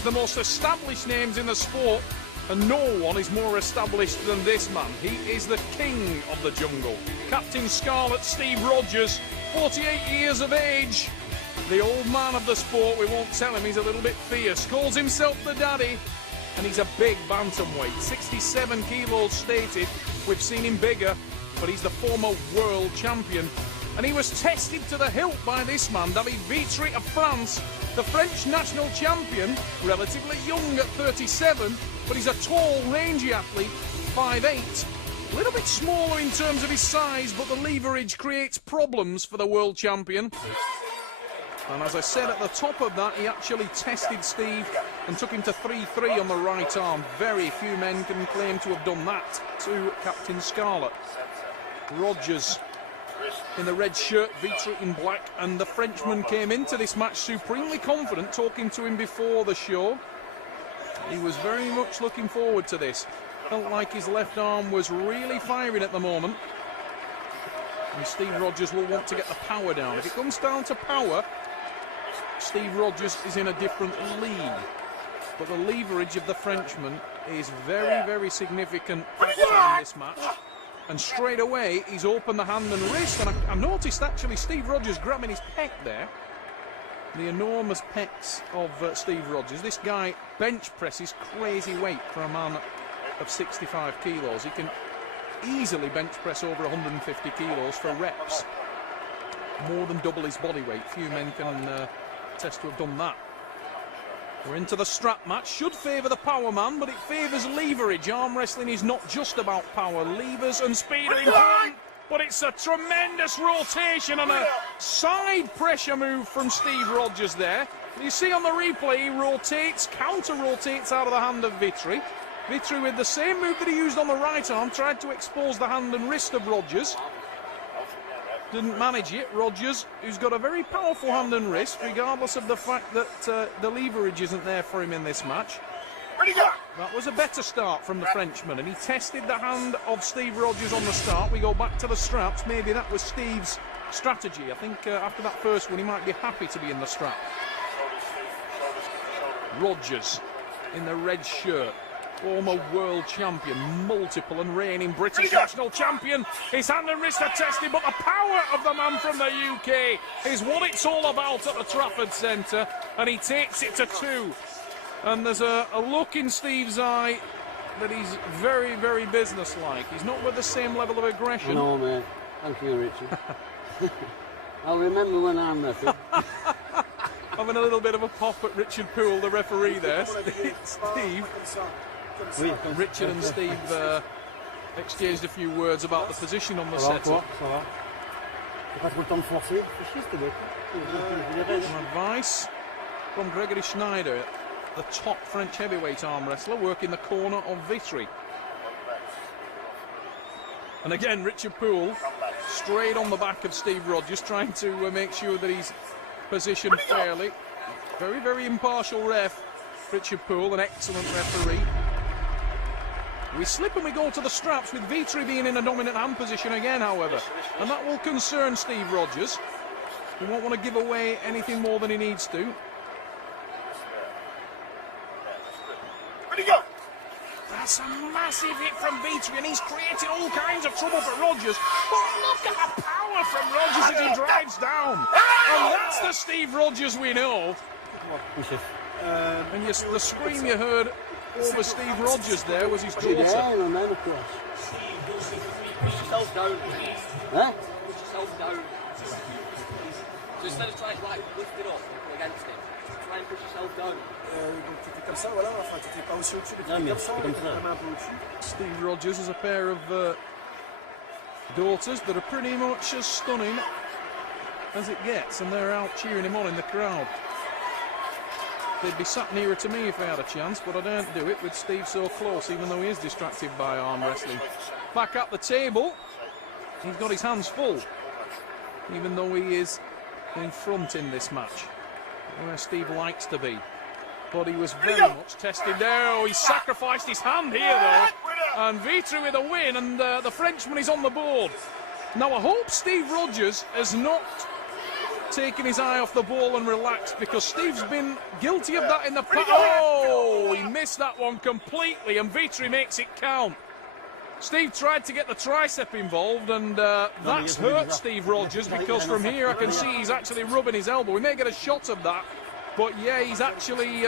names, the most established names in the sport, and no one is more established than this man. He is the king of the jungle. Captain Scarlet Steve Rogers, 48 years of age. The old man of the sport, we won't tell him he's a little bit fierce. Calls himself the daddy, and he's a big bantamweight. 67 kilos stated. We've seen him bigger, but he's the former world champion. And he was tested to the hilt by this man, David VITRY of France, the French national champion, relatively young at 37, but he's a tall, rangy athlete, 5'8". A little bit smaller in terms of his size, but the leverage creates problems for the world champion. And as I said at the top of that, he actually tested Steve and took him to 3-3 on the right arm. Very few men can claim to have done that to Captain Scarlet. Rogers in the red shirt, VITRY in black, and the Frenchman came into this match supremely confident, talking to him before the show. He was very much looking forward to this. Felt like his left arm was really firing at the moment. And Steve Rogers will want to get the power down. If it comes down to power, Steve Rogers is in a different league. But the leverage of the Frenchman is very, very significant in this match. And straight away, he's opened the hand and wrist. And I noticed, actually, Steve Rogers grabbing his pec there. The enormous pecs of Steve Rogers. This guy bench presses crazy weight for a man of 65 kilos. He can easily bench press over 150 kilos for reps. More than double his body weight. Few men can test to have done that. We're into the strap match. Should favour the power man, but it favours leverage. Arm wrestling is not just about power. Levers and speed are important, but it's a tremendous rotation and a side pressure move from Steve Rogers there. You see on the replay, he rotates, counter-rotates out of the hand of VITRY. VITRY with the same move that he used on the right arm, tried to expose the hand and wrist of Rogers. Didn't manage it. Rogers, who's got a very powerful hand and wrist, regardless of the fact that the leverage isn't there for him in this match. That was a better start from the Frenchman, and he tested the hand of Steve Rogers on the start. We go back to the straps. Maybe that was Steve's strategy. I think after that first one, he might be happy to be in the strap. Rogers in the red shirt. Former world champion, multiple and reigning British national champion. His hand and wrist are tested, but the power of the man from the UK is what it's all about at the Trafford Centre, and he takes it to 2. And there's a look in Steve's eye that he's very, very businesslike. He's not with the same level of aggression. No, mate. Thank you, Richard. I'll remember when I'm referee. Having a little bit of a pop at Richard Poole, the referee there. Steve. Richard and Steve exchanged a few words about the position on the setup. Some advice from Gregory Schneider, the top French heavyweight arm wrestler, working the corner of VITRY. And again, Richard Poole straight on the back of Steve Rogers, trying to make sure that he's positioned fairly. Very, very impartial ref, Richard Poole, an excellent referee. We slip and we go to the straps, with VITRY being in a dominant hand position again, however. And that will concern Steve Rogers. He won't want to give away anything more than he needs to. Ready, go! That's a massive hit from VITRY, and he's created all kinds of trouble for Rogers. But look at the power from Rogers as he drives down. And that's the Steve Rogers we know. And the scream you heard over Steve Rogers there was his daughter. Push yourself down. Huh? Push yourself down. So instead of trying to like lift it up against it, try and push yourself down. Steve Rogers has a pair of daughters that are pretty much as stunning as it gets, and they're out cheering him on in the crowd. They'd be sat nearer to me if they had a chance, but I don't do it with Steve so close, even though he is distracted by arm wrestling. Back at the table, he's got his hands full, even though he is in front in this match, where Steve likes to be. But he was very much tested there. Oh, he sacrificed his hand here, though. And VITRY with a win, and the Frenchman is on the board. Now, I hope Steve Rogers has not taken his eye off the ball and relaxed, because Steve's been guilty of that in the past. Oh, he missed that one completely, and VITRY makes it count. Steve tried to get the tricep involved, and that's hurt Steve Rogers, because from here I can see he's actually rubbing his elbow. We may get a shot of that, but yeah, he's actually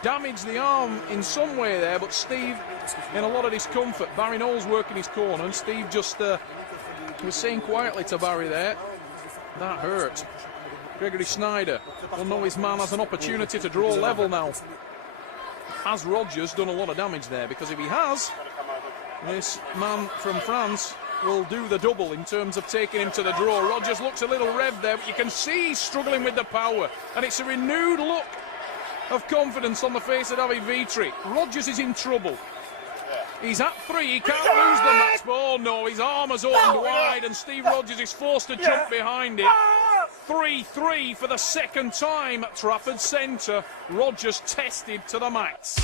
damaged the arm in some way there, but Steve in a lot of discomfort. Barry Knowles working his corner, and Steve just was saying quietly to Barry there, that hurt. Gregory Snyder will know his man has an opportunity to draw level now. Has Rogers done a lot of damage there? Because if he has, this man from France will do the double in terms of taking him to the draw. Rogers looks a little red there, but you can see he's struggling with the power, and it's a renewed look of confidence on the face of David VITRY. Rogers is in trouble. He's at 3, he can't lose the match, but oh no, his arm has opened wide, and Steve Rogers is forced to jump behind it. 3-3 for the second time at Trafford Centre. Rogers tested to the max.